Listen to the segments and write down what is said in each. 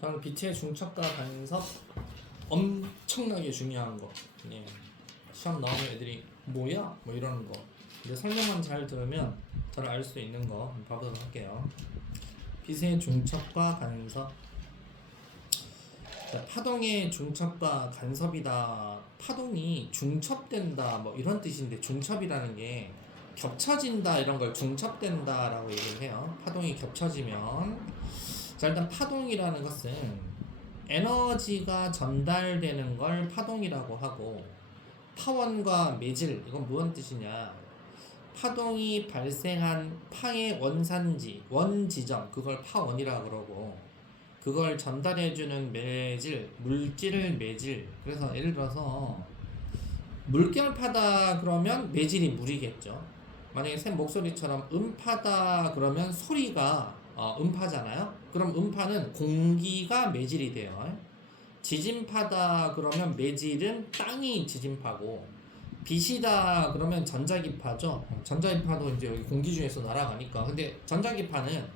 저는 빛의 중첩과 간섭 엄청나게 중요한 거. 예. 시험 나오면 애들이 뭐야? 뭐 이러는 거. 근데 설명만 잘 들으면 저를 알 수 있는 거 봐보도록 할게요. 빛의 중첩과 간섭. 자, 파동의 중첩과 간섭이다. 파동이 중첩된다 뭐 이런 뜻인데 중첩이라는 게 겹쳐진다 이런 걸 중첩된다라고 얘기를 해요. 파동이 겹쳐지면 자 일단 파동이라는 것은 에너지가 전달되는 걸 파동이라고 하고 파원과 매질 이건 무슨 뜻이냐 파동이 발생한 파의 원산지 원지점 그걸 파원이라고 그러고 그걸 전달해주는 매질 물질을 매질 그래서 예를 들어서 물결 파다 그러면 매질이 물이겠죠. 만약에 샘 목소리처럼 음파다 그러면 소리가 음파잖아요. 그럼 음파는 공기가 매질이 돼요. 지진파다 그러면 매질은 땅이 지진파고 빛이다 그러면 전자기파죠. 전자기파도 이제 여기 공기 중에서 날아가니까. 근데 전자기파는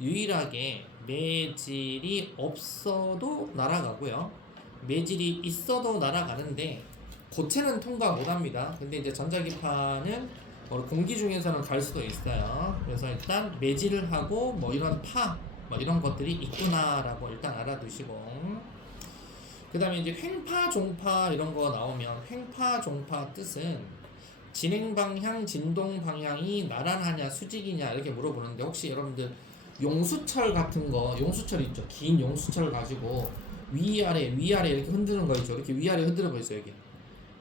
유일하게 매질이 없어도 날아가고요. 매질이 있어도 날아가는데 고체는 통과 못합니다. 근데 이제 전자기파는 공기 중에서는 갈 수도 있어요. 그래서 일단 매질을 하고 뭐 이런 파, 뭐 이런 것들이 있구나라고 일단 알아두시고 그 다음에 이제 횡파, 종파 이런 거 나오면 횡파, 종파 뜻은 진행 방향, 진동 방향이 나란하냐 수직이냐 이렇게 물어보는데 혹시 여러분들 용수철 같은 거 용수철 있죠? 긴 용수철 가지고 위아래 이렇게 흔드는 거 있죠? 이렇게 위아래 흔드는 거 있어요 여기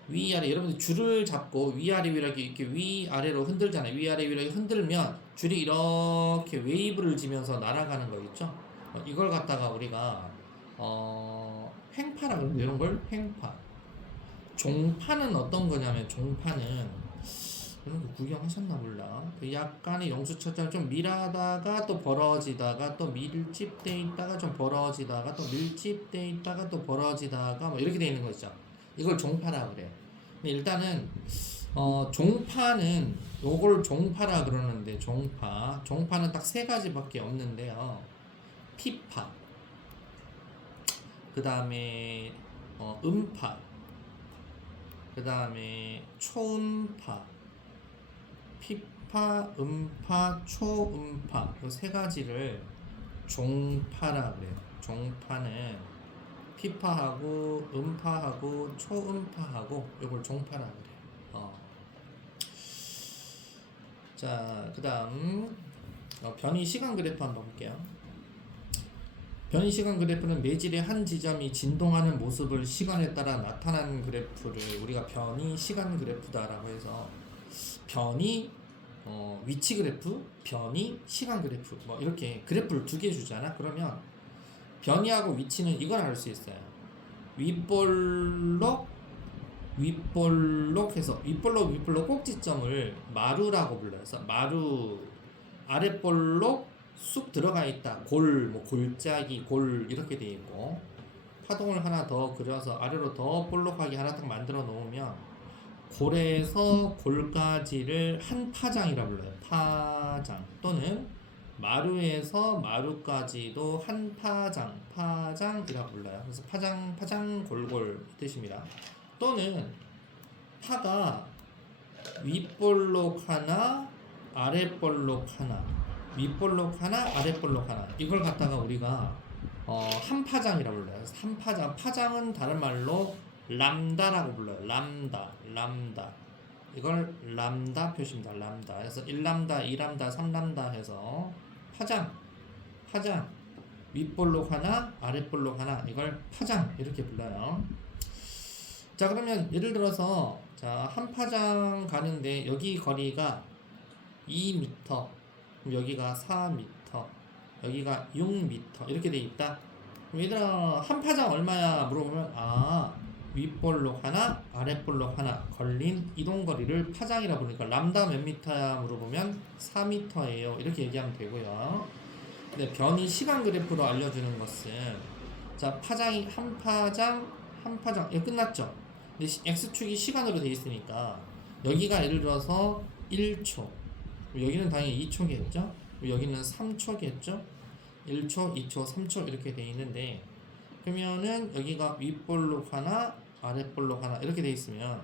위아래 여러분들 줄을 잡고 위아래 이렇게 위아래로 흔들잖아요. 위아래 이렇게 흔들면 줄이 이렇게 웨이브를 지면서 날아가는 거 있죠? 이걸 갖다가 우리가 횡파라고 그러는데 이런 걸 횡파. 종파는 어떤 거냐면 종파는 이런 거 구경하셨나 몰라. 그 약간의 용수철처럼 좀 밀하다가 또 벌어지다가 또 밀집돼 있다가 좀 벌어지다가 또 밀집돼 있다가 또 벌어지다가 뭐 이렇게 돼 있는 거 있죠. 이걸 종파라 그래요. 근데 일단은 종파는 요걸 종파라 그러는데 종파는 딱 세 가지밖에 없는데요. 피파, 그 다음에 음파, 그 다음에 초음파, 피파, 음파, 초음파 이 세 가지를 종파라 그래요. 종파는 피파하고 음파하고 초음파하고 이걸 종파라 그래요. 자, 그다음 변이 시간 그래프 한번 볼게요. 변이 시간 그래프는 매질의 한 지점이 진동하는 모습을 시간에 따라 나타나는 그래프를 우리가 변이 시간 그래프다라고 해서 변이 위치 그래프, 변이 시간 그래프 뭐 이렇게 그래프를 두 개 주잖아. 그러면 변이하고 위치는 이걸 알 수 있어요. 윗볼록 해서 윗볼록 꼭지점을 마루라고 불러요. 그래서 마루 아랫볼록 쑥 들어가 있다. 뭐 골짜기, 골 이렇게 돼 있고 파동을 하나 더 그려서 아래로 더 볼록하게 하나 딱 만들어 놓으면 골에서 골까지를 한 파장이라 불러요. 파장 또는 마루에서 마루까지도 한 파장이라 불러요. 그래서 파장 골골 뜻입니다. 또는 파가 윗볼록 하나, 아랫볼록 하나, 윗볼록 하나, 아랫볼록 하나 이걸 갖다가 우리가 한 파장이라 불러요. 그래서 한 파장은 다른 말로 람다라고 불러요. 람다 이걸 람다 표시입니다. 람다. 그래서 1람다, 2람다, 3람다 해서 파장 윗볼록 하나, 아랫볼록 하나 이걸 파장 이렇게 불러요. 자 그러면 예를 들어서 한 파장 가는데 여기 거리가 2m 그럼 여기가 4m 여기가 6m 이렇게 돼 있다. 그럼 얘들아 한 파장 얼마야 물어보면 윗볼록 하나 아랫볼록 하나 걸린 이동거리를 파장이라 부르니까 람다 몇 미터야 물어보면 4m예요 이렇게 얘기하면 되고요. 근데 변이 시간 그래프로 알려주는 것은 자 파장이 한 파장 이거 끝났죠. 근데 x축이 시간으로 돼 있으니까 여기가 예를 들어서 1초 여기는 당연히 2초겠죠. 여기는 3초겠죠. 1초, 2초, 3초 이렇게 돼 있는데 그러면은 여기가 윗볼록 하나, 아랫볼록 하나 이렇게 돼 있으면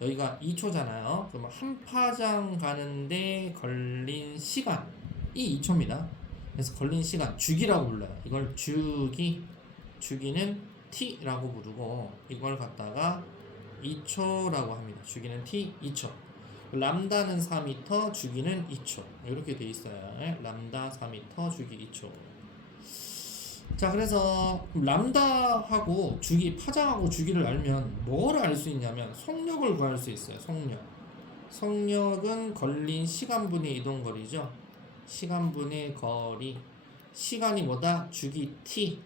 여기가 2초잖아요. 그러면 한 파장 가는데 걸린 시간이 2초입니다. 그래서 걸린 시간 주기라고 불러요. 이걸 주기는 t라고 부르고 이걸 갖다가 2초라고 합니다. 주기는 t 2초. 람다는 4m, 주기는 2초. 이렇게 돼 있어요. 람다 4m, 주기 2초. 자, 그래서 람다하고 주기, 파장하고 주기를 알면 뭘 알 수 있냐면 속력을 구할 수 있어요. 속력. 속력은 걸린 시간분의 이동거리죠. 시간분의 거리. 시간이 뭐다? 주기 t.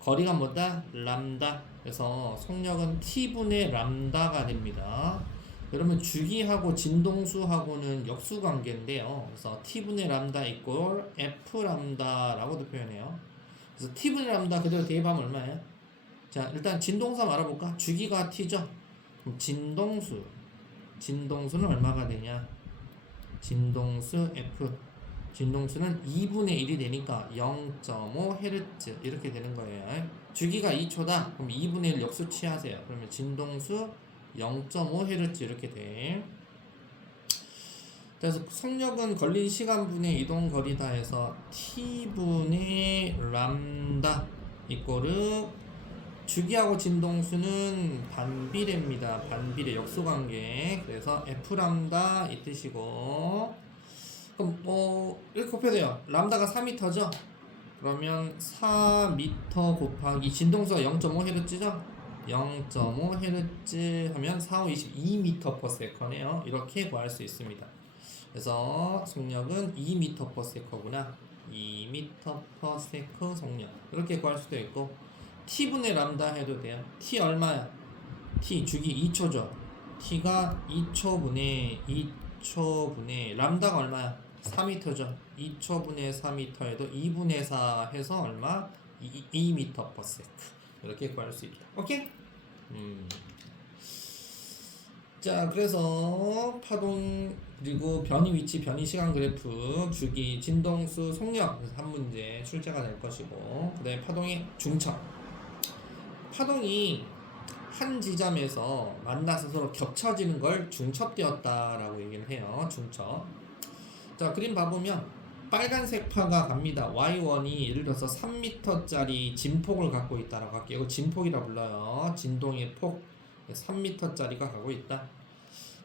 거리가 뭐다? 람다. 그래서 속력은 t분의 람다가 됩니다. 그러면 주기하고 진동수하고는 역수관계인데요. 그래서 t분의 람다 이꼴 f 람다라고도 표현해요. 그래서 t분의 람다 그대로 대입하면 얼마예요? 자, 일단 진동수 알아볼까? 주기가 t죠. 그럼 진동수는 얼마가 되냐? 진동수 f. 진동수는 2분의 1이 되니까 0.5Hz 이렇게 되는 거예요. 주기가 2초다. 그럼 2분의 1 역수 취하세요. 그러면 진동수 0.5Hz 이렇게 돼. 그래서 속력은 걸린 시간분의 이동거리다 해서 t분의 람다 이꼬르 주기하고 진동수는 반비례입니다. 반비례 역수관계. 그래서 f 람다 이 뜻이고 그럼 뭐 이렇게 곱해야 돼요. 람다가 4m죠? 그러면 4m 곱하기 진동수가 0.5Hz죠? 0.5Hz 하면 4, 5, 22m/s네요. 이렇게 구할 수 있습니다. 그래서 속력은 2m/s구나. 2m/s 속력. 이렇게 구할 수도 있고 t분의 람다 해도 돼요. t 얼마야? t 주기 2초죠. t가 2초분의 람다가 얼마야? 4m죠. 2초분의 4m에도 2분의 4 해서 얼마? 2m/s. 이렇게 구할 수 있다. 오케이? 자, 그래서 파동 그리고 변이 위치, 변이 시간 그래프, 주기, 진동수, 속력 그래서 한 문제 출제가 될 것이고 그다음에 파동의 중첩. 파동이 한 지점에서 만나서 서로 겹쳐지는 걸 중첩되었다라고 얘기를 해요. 중첩. 자, 그림 봐보면 빨간색 파가 갑니다. Y1이 예를 들어서 3m짜리 진폭을 갖고 있다라고 할게요. 이거 진폭이라 불러요. 진동의 폭 3m짜리가 가고 있다.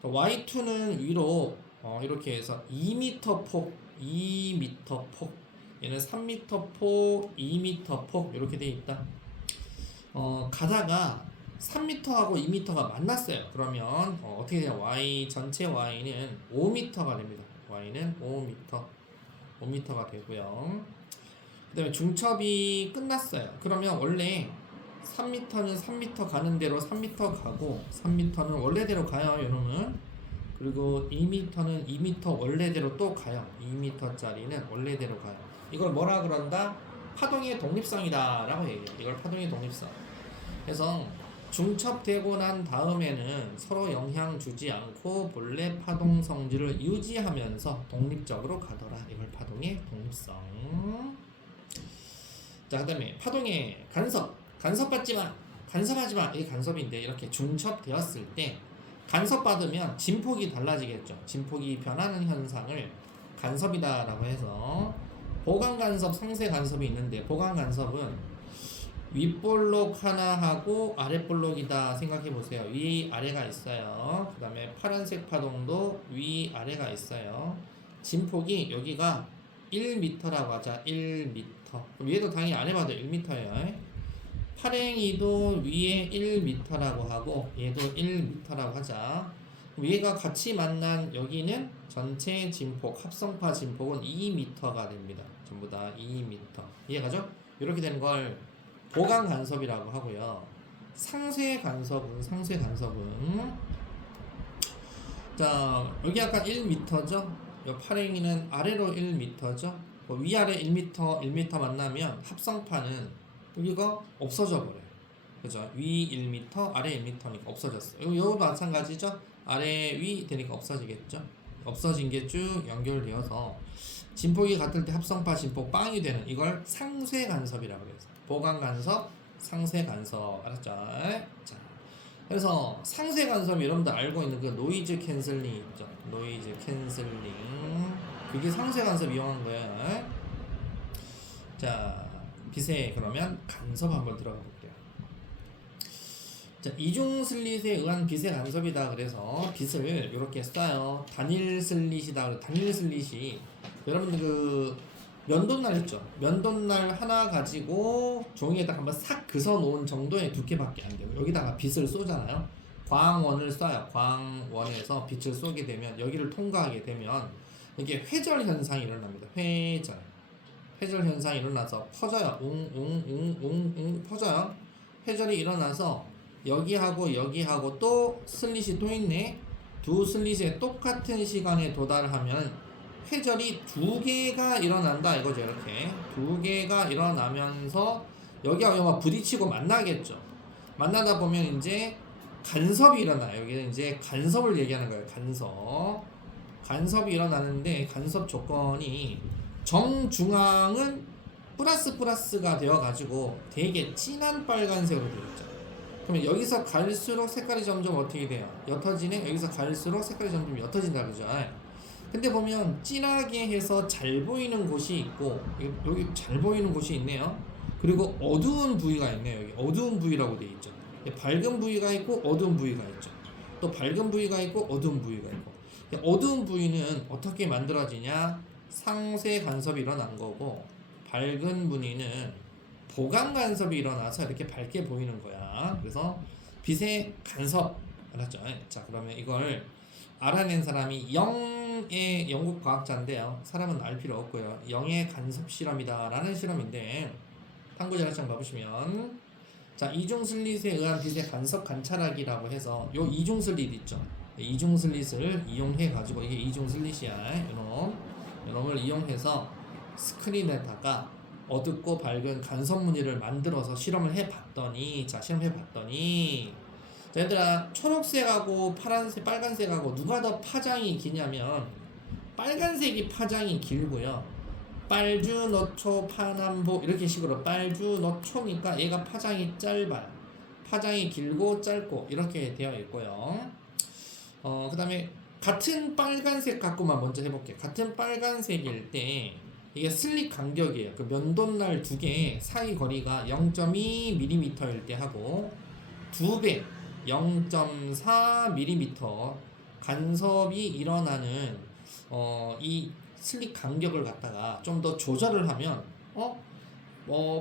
Y2는 위로 이렇게 해서 2m 폭, 2m 폭 얘는 3m 폭, 2m 폭 이렇게 돼 있다. 가다가 3m하고 2m가 만났어요. 그러면 어떻게 되냐? 전체 Y는 5m가 됩니다. Y는 5m가 되고요. 그 다음에 중첩이 끝났어요. 그러면 원래 3m는 3m 가는 대로 3m 가고 3m는 원래대로 가요. 이놈은. 그리고 2m는 2m 원래대로 또 가요. 2m짜리는 원래대로 가요. 이걸 뭐라 그런다? 파동의 독립성이다 라고 얘기해요. 이걸 파동의 독립성. 그래서 중첩되고 난 다음에는 서로 영향 주지 않고 본래 파동 성질을 유지하면서 독립적으로 가더라. 이걸 파동의 독립성. 자, 그 다음에 파동의 간섭하지 마. 이게 간섭인데 이렇게 중첩되었을 때 간섭받으면 진폭이 달라지겠죠. 진폭이 변하는 현상을 간섭이다라고 해서 보강간섭, 상쇄간섭이 있는데 보강간섭은 윗볼록 하나 하고 아랫볼록이다 생각해 보세요. 위 아래가 있어요. 그 다음에 파란색 파동도 위 아래가 있어요. 진폭이 여기가 1m라고 하자. 1m. 그럼 얘도 당연히 안 해봐도 1m예요. 파랭이도 위에 1m라고 하고 얘도 1m라고 하자. 얘가 같이 만난 여기는 전체 진폭, 합성파 진폭은 2m가 됩니다. 전부 다 2m. 이해가죠? 이렇게 되는 걸 보강 간섭이라고 하고요. 상쇄 간섭은 자, 여기 아까 1m죠? 이 파랭이는 아래로 1m죠? 위아래 1m 만나면 합성파는 여기가 없어져 버려요. 그죠? 위 1m, 아래 1m니까 없어졌어요. 여기도 마찬가지죠? 아래 위 되니까 없어지겠죠? 없어진 게 쭉 연결되어서 진폭이 같을 때 합성파 진폭 빵이 되는 이걸 상쇄 간섭이라고 해요. 보강 간섭, 상쇄 간섭. 알았죠? 자, 그래서 상쇄 간섭 여러분들 알고 있는 그 노이즈 캔슬링 있죠? 노이즈 캔슬링. 그게 상쇄 간섭 이용한 거예요. 자, 빛의 그러면 간섭 한번 들어가 볼게요. 자, 이중 슬릿에 의한 빛의 간섭이다. 그래서 빛을 이렇게 써요. 단일 슬릿이다. 단일 슬릿이 여러분들 그 면도날 있죠? 면도날 하나 가지고 종이에다 한번 싹 그서 놓은 정도의 두께밖에 안 돼요. 여기다가 빛을 쏘잖아요. 광원을 쏴요. 광원에서 빛을 쏘게 되면 여기를 통과하게 되면 이게 회절 현상이 일어납니다. 회절 현상이 일어나서 퍼져요. 웅 퍼져요. 회절이 일어나서 여기하고 여기하고 또 슬릿이 또 있네. 두 슬릿에 똑같은 시간에 도달하면 회절이 두 개가 일어난다 이거죠. 이렇게 두 개가 일어나면서 여기하고 여기가 부딪히고 만나겠죠. 만나다 보면 이제 간섭이 일어나요. 여기는 이제 간섭을 얘기하는 거예요. 간섭이 일어나는데 간섭 조건이 정중앙은 플러스가 되어가지고 되게 진한 빨간색으로 되어 있죠. 그러면 여기서 갈수록 색깔이 점점 어떻게 돼요? 옅어지네? 여기서 갈수록 색깔이 점점 옅어진다 그러죠. 근데 보면 진하게 해서 잘 보이는 곳이 있고 여기 잘 보이는 곳이 있네요. 그리고 어두운 부위가 있네요. 여기 어두운 부위라고 되어 있죠. 밝은 부위가 있고 어두운 부위가 있죠. 또 밝은 부위가 있고 어두운 부위가 있고 어두운 부위는 어떻게 만들어지냐? 상쇄 간섭이 일어난 거고 밝은 부위는 보강 간섭이 일어나서 이렇게 밝게 보이는 거야. 그래서 빛의 간섭 알았죠? 자, 그러면 이걸 알아낸 사람이 영의 영국 과학자인데요. 사람은 알 필요 없고요. 영의 간섭 실험이다 라는 실험인데 탐구 자료장 봐보시면 자, 이중 슬릿에 의한 빛의 간섭 관찰하기라고 해서 요 이중 슬릿 있죠. 이중 슬릿을 이용해 가지고 이게 이중 슬릿이야. 이놈을 이용해서 스크린에다가 어둡고 밝은 간섭 무늬를 만들어서 실험을 해봤더니 자, 얘들아 초록색하고 파란색, 빨간색하고 누가 더 파장이 기냐면 빨간색이 파장이 길고요. 빨주, 노초, 파남보 이렇게 식으로 빨주, 노초니까 얘가 파장이 짧아요. 파장이 길고 짧고 이렇게 되어 있고요. 그 다음에 같은 빨간색 갖고만 먼저 해볼게요. 같은 빨간색일 때 이게 슬릿 간격이에요. 그 면도날 두 개 사이 거리가 0.2mm일 때 하고 2배 0.4mm 간섭이 일어나는 이 슬릿 간격을 갖다가 좀 더 조절을 하면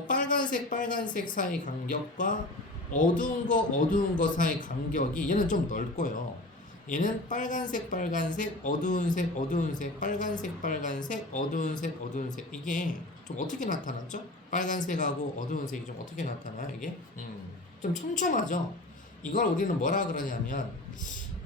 빨간색 사이 간격과 어두운 거 사이 간격이 얘는 좀 넓고요. 얘는 빨간색 어두운 색 빨간색 어두운 색 이게 좀 어떻게 나타났죠? 빨간색하고 어두운 색이 좀 어떻게 나타나요 이게? 좀 촘촘하죠? 이걸 우리는 뭐라 그러냐면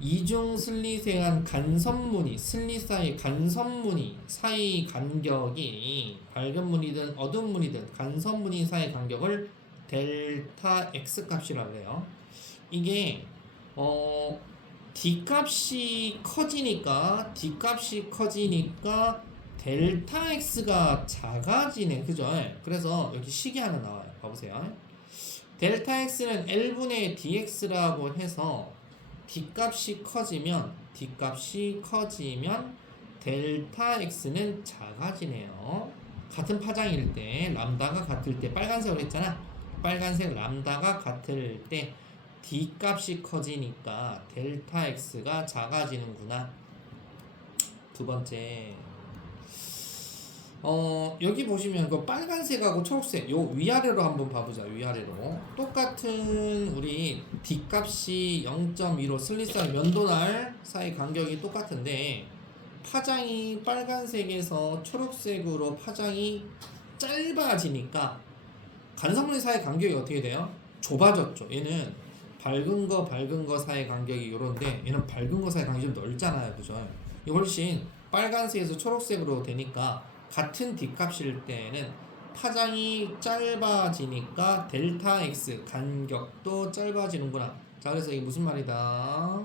이중 슬릿에 의한 간섭무늬 슬릿 사이 간섭무늬 사이 간격이 밝은 무늬든 어두운 무늬든 간섭무늬 사이 간격을 델타 X 값이라고 해요. 이게 D값이 커지니까 델타 X가 작아지네. 그죠? 그래서 여기 식이 하나 나와요. 봐보세요. 델타 X는 L분의 DX라고 해서 D값이 커지면 델타 X는 작아지네요. 같은 파장일 때 람다가 같을 때 빨간색으로 했잖아. 빨간색 람다가 같을 때 D값이 커지니까 델타 X가 작아지는구나. 두 번째 여기 보시면 그 빨간색하고 초록색 요 위아래로 한번 봐보자. 위아래로 똑같은 우리 D값이 0.2로 슬릿 사이 면도날 사이 간격이 똑같은데 파장이 빨간색에서 초록색으로 파장이 짧아지니까 간섭무늬 사이 간격이 어떻게 돼요? 좁아졌죠. 얘는 밝은 거 사이 간격이 요런데 얘는 밝은 거 사이 간격이 좀 넓잖아요. 그죠? 이 훨씬 빨간색에서 초록색으로 되니까 같은 D값일 때는 파장이 짧아지니까 델타 X 간격도 짧아지는구나. 자, 그래서 이게 무슨 말이다?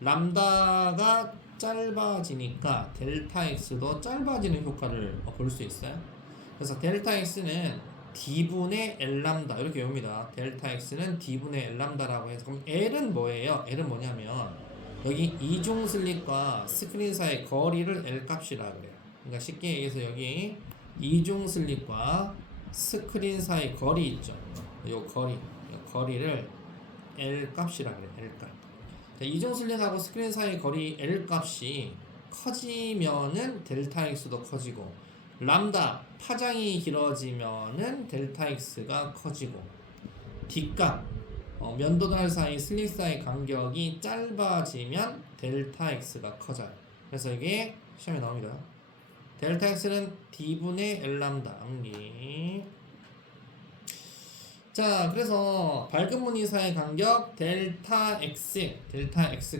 람다가 짧아지니까 델타 x도 짧아지는 효과를 볼 수 있어요. 그래서 델타 x는 d분의 L람다 이렇게 외웁니다. 델타 x는 d분의 L람다라고 해서 그럼 L은 뭐예요? L은 뭐냐면 여기 이중 슬립과 스크린 사이의 거리를 L 값이라 그래요. 그러니까 쉽게 얘기해서 여기 이중 슬립과 스크린 사이 거리 있죠. 요 거리를 L 값이라 그래요. L 값. 이중 슬립하고 스크린 사이 거리 L 값이 커지면은 델타 x도 커지고 람다 파장이 길어지면은 델타 x가 커지고 뒷값 면도달 사이 슬립 사이 간격이 짧아지면 델타 x가 커져요. 그래서 이게 시험에 나옵니다. 델타 x는 d분의 L람다 암기. 자, 그래서 밝은 무늬 사이 간격 델타 x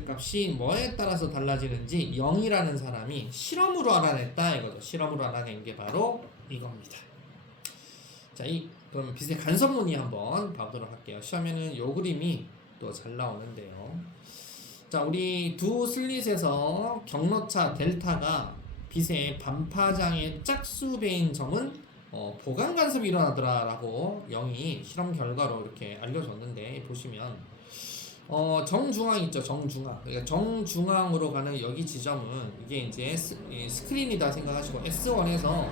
값이 뭐에 따라서 달라지는지 0이라는 사람이 실험으로 알아냈다 이거죠. 실험으로 알아낸 게 바로 이겁니다. 자, 그럼 빛의 간섭 무늬 한번 봐보도록 할게요. 시험에는 요 그림이 또 잘 나오는데요. 자, 우리 두 슬릿에서 경로차 델타가 빛의 반파장의 짝수배인 점은 보강 간섭이 일어나더라라고 영이 실험 결과로 이렇게 알려줬는데 보시면 정중앙 있죠. 정중앙. 그러니까 정중앙으로 가는 여기 지점은 이게 이제 스크린이다 생각하시고 S1에서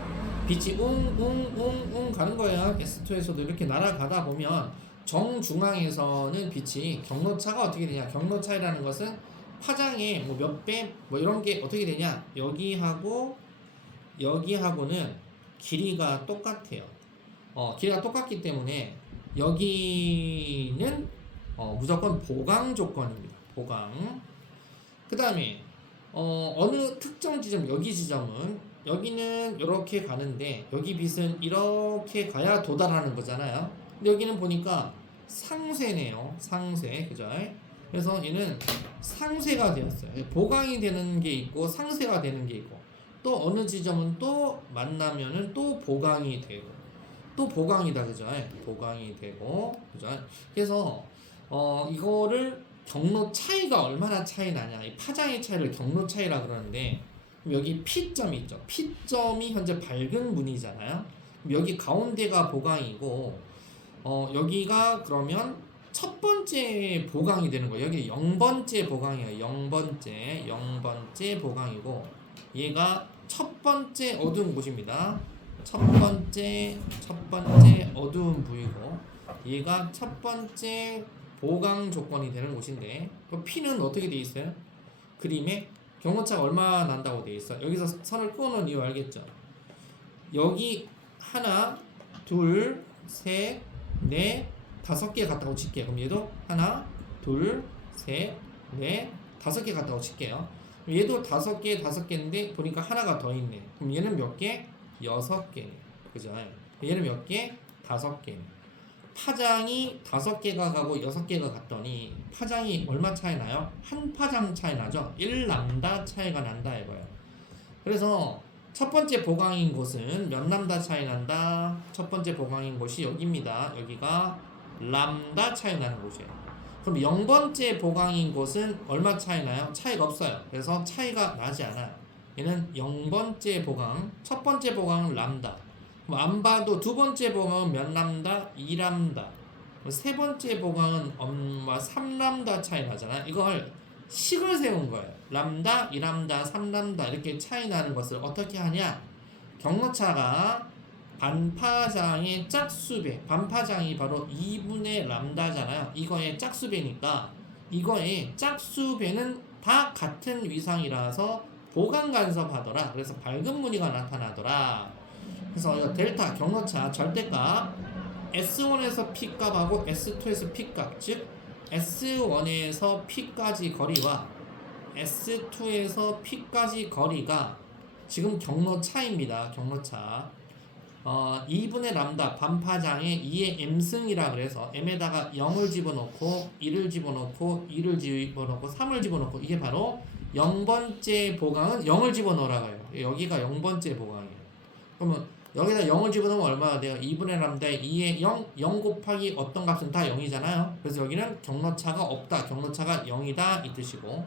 빛이 웅 가는 거예요. S2에서도 이렇게 날아가다 보면 정중앙에서는 빛이 경로차가 어떻게 되냐? 경로차이라는 것은 파장의 뭐 몇 배 뭐 이런 게 어떻게 되냐? 여기하고는 길이가 똑같아요. 길이가 똑같기 때문에 여기는 무조건 보강 조건입니다. 보강. 그 다음에 어느 특정 지점, 여기 지점은 여기는 이렇게 가는데 여기 빛은 이렇게 가야 도달하는 거잖아요. 근데 여기는 보니까 상쇄네요. 상쇄, 그죠? 그래서 얘는 상쇄가 되었어요. 보강이 되는 게 있고 상쇄가 되는 게 있고 또 어느 지점은 또 만나면은 또 보강이 되고 또 보강이다, 그죠? 보강이 되고, 그죠? 그래서 이거를 경로 차이가 얼마나 차이 나냐, 이 파장의 차이를 경로 차이라 그러는데 여기 P점이 있죠. P점이 현재 밝은 무늬잖아요. 여기 가운데가 보강이고 여기가 그러면 첫 번째 보강이 되는 거예요. 여기 0번째 보강이에요. 0번째 보강이고 얘가 첫 번째 어두운 곳입니다. 첫 번째 어두운 부위고 얘가 첫 번째 보강 조건이 되는 곳인데 P는 어떻게 돼 있어요? 그림에 경로차가 얼마 난다고 돼 있어? 여기서 선을 끊어놓은 이유 알겠죠? 여기 하나, 둘, 셋, 넷, 5개 같다고 칠게요. 그럼 얘도 하나, 둘, 셋, 넷, 5개 같다고 칠게요. 얘도 5개인데 보니까 하나가 더 있네. 그럼 얘는 몇 개? 6개. 그죠? 얘는 몇 개? 5개. 파장이 5개가 가고 6개가 갔더니 파장이 얼마 차이 나요? 한 파장 차이 나죠? 1람다 차이가 난다 이거예요. 그래서 첫 번째 보강인 곳은 몇 람다 차이 난다? 첫 번째 보강인 곳이 여기입니다. 여기가 람다 차이 나는 곳이에요. 그럼 0번째 보강인 곳은 얼마 차이 나요? 차이가 없어요. 그래서 차이가 나지 않아요. 얘는 0번째 보강, 첫 번째 보강은 람다. 안 봐도 두 번째 보강은 몇 람다? 2람다. 세 번째 보강은 3람다 차이 나잖아. 이걸 식을 세운 거예요. 람다, 2람다, 3람다 이렇게 차이 나는 것을 어떻게 하냐? 경로차가 반파장의 짝수배, 반파장이 바로 2분의 람다잖아요. 이거의 짝수배니까 이거의 짝수배는 다 같은 위상이라서 보강 간섭하더라. 그래서 밝은 무늬가 나타나더라. 그래서 델타 경로차 절대값 S1에서 P값하고 S2에서 P값, 즉 S1에서 P까지 거리와 S2에서 P까지 거리가 지금 경로차입니다. 경로차 2분의 람다 반파장의 2의 m승이라 그래서 m에다가 0을 집어넣고 1을 집어넣고 2를 집어넣고 3을 집어넣고 이게 바로 0번째 보강은 0을 집어넣으라고 해요. 여기가 0번째 보강이에요. 그러면 여기다 0을 집어넣으면 얼마가 돼요? 2분의 람다에 2의 0 곱하기 어떤 값은 다 0이잖아요. 그래서 여기는 경로차가 없다. 경로차가 0이다 이 뜻이고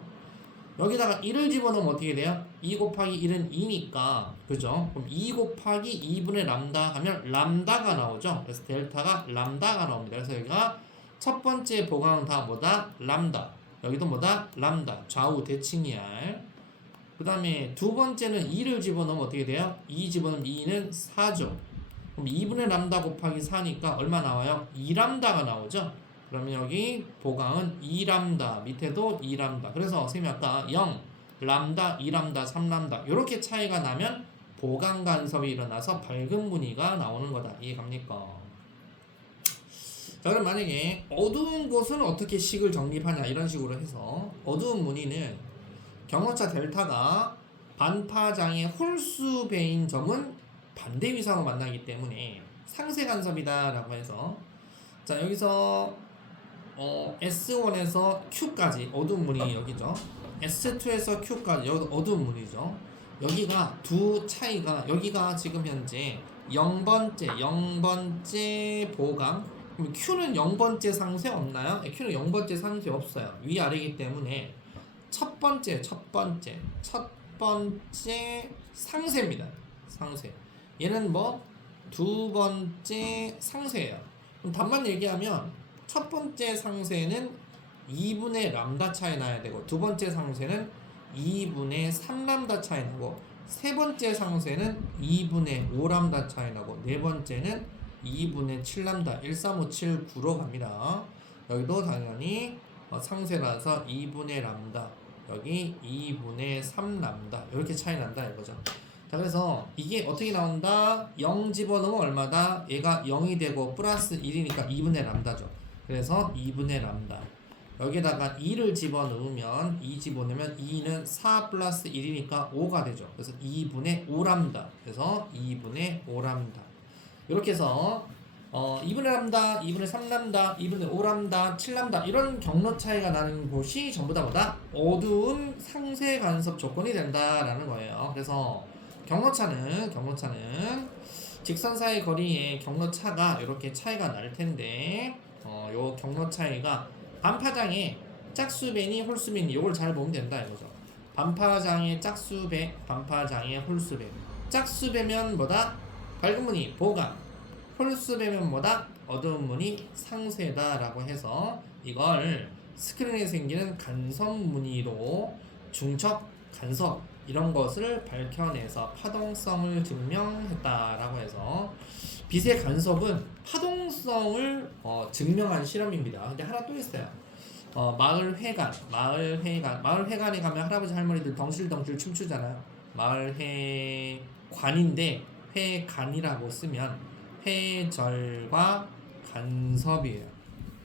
여기다가 1을 집어넣으면 어떻게 돼요? 2 곱하기 1은 2니까 그죠? 그럼 2 곱하기 2분의 람다 하면 람다가 나오죠. 그래서 델타가 람다가 나옵니다. 그래서 여기가 첫 번째 보강은 다 뭐다? 람다. 여기도 뭐다? 람다. 좌우 대칭이야. 그 다음에 두 번째는 2를 집어넣으면 어떻게 돼요? 2 집어넣으면 2는 4죠. 그럼 2분의 람다 곱하기 4니까 얼마 나와요? 2람다가 나오죠. 그러면 여기 보강은 2람다, 밑에도 2람다. 그래서 선생님이 아까 0, 람다, 2람다, 3람다 이렇게 차이가 나면 보강 간섭이 일어나서 밝은 무늬가 나오는 거다. 이해갑니까? 자, 그럼 만약에 어두운 곳은 어떻게 식을 정립하냐 이런 식으로 해서 어두운 무늬는 경호차 델타가 반파장의 홀수배인 점은 반대 위상으로 만나기 때문에 상세 간섭이다 라고 해서 자 여기서 S1에서 Q까지 어두운 무늬 여기죠. S2에서 Q까지 여기 어두운 무늬죠. 여기가 두 차이가 여기가 지금 현재 0번째 보강. 그럼 Q는 0번째 상세 없나요? Q는 0번째 상세 없어요. 위아래이기 때문에 첫 번째 상세입니다. 상세. 얘는 뭐 두 번째 상세예요. 그럼 답만 얘기하면 첫 번째 상세는 2분의 람다 차이 나야 되고 두 번째 상세는 2분의 3람다 차이 나고 세 번째 상세는 2분의 5람다 차이 나고 네 번째는 2분의 7람다 13579로 갑니다. 여기도 당연히 상세라서 2분의 람다 여기 2분의 3람다 이렇게 차이 난다 이거죠. 자 그래서 이게 어떻게 나온다? 0 집어넣으면 얼마다? 얘가 0이 되고 플러스 1이니까 2분의 람다죠. 그래서 2분의 람다 여기다가 2를 집어넣으면 2 집어넣으면 2는 4 플러스 1이니까 5가 되죠. 그래서 2분의 5람다 그래서 2분의 5람다 이렇게 해서 2분의 람다, 2분의 3람다, 2분의 5람다, 7람다 이런 경로 차이가 나는 곳이 전부 다 뭐다? 어두운 상세 간섭 조건이 된다라는 거예요. 그래서 경로차는 직선 사이 거리의 경로차가 이렇게 차이가 날 텐데 요 경로 차이가 반파장의 짝수배니 홀수배니 요걸 잘 보면 된다 이거죠. 반파장의 짝수배, 반파장의 홀수배. 짝수배면 뭐다? 밝은 무늬 보강. 홀수배면 뭐다? 어두운 무늬 상세다라고 해서 이걸 스크린에 생기는 간섭 무늬로 중첩, 간섭 이런 것을 밝혀내서 파동성을 증명했다라고 해서 빛의 간섭은 파동성을 증명한 실험입니다. 근데 하나 또 있어요. 마을 회관에 가면 할아버지 할머니들 덩실덩실 춤추잖아요. 마을 회관인데 회관이라고 쓰면 회절과 간섭이에요.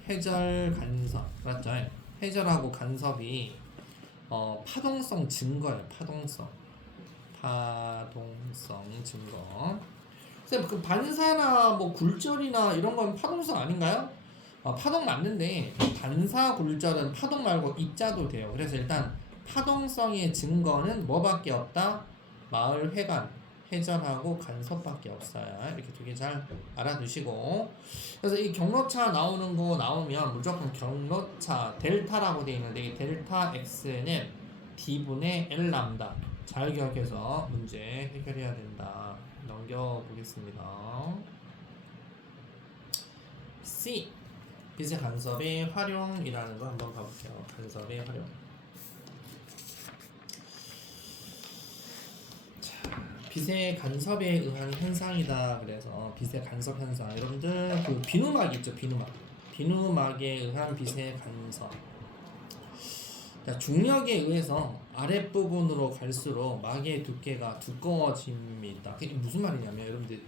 회절 간섭 맞죠? 회절하고 간섭이 파동성 증거예요. 파동성 증거. 쌤, 그 반사나 뭐 굴절이나 이런 건 파동성 아닌가요? 파동 맞는데 반사 굴절은 파동 말고 입자도 돼요. 그래서 일단 파동성의 증거는 뭐밖에 없다? 마을 회관, 회전하고 간섭밖에 없어요. 이렇게 두 개 잘 알아두시고 그래서 이 경로차 나오는 거 나오면 무조건 경로차 델타라고 되어 있는데 이 델타 x는 d분의 l 람다 잘 기억해서 문제 해결해야 된다. 넘겨보겠습니다. C 빛의 간섭의 활용이라는 거 한번 봐볼게요. 간섭의 활용. 빛의 간섭에 의한 현상이다. 그래서 빛의 간섭 현상. 여러분들 그 비누막 있죠? 비누막에 의한 빛의 간섭. 중력에 의해서 아랫부분으로 갈수록 막의 두께가 두꺼워집니다. 그게 무슨 말이냐면 여러분들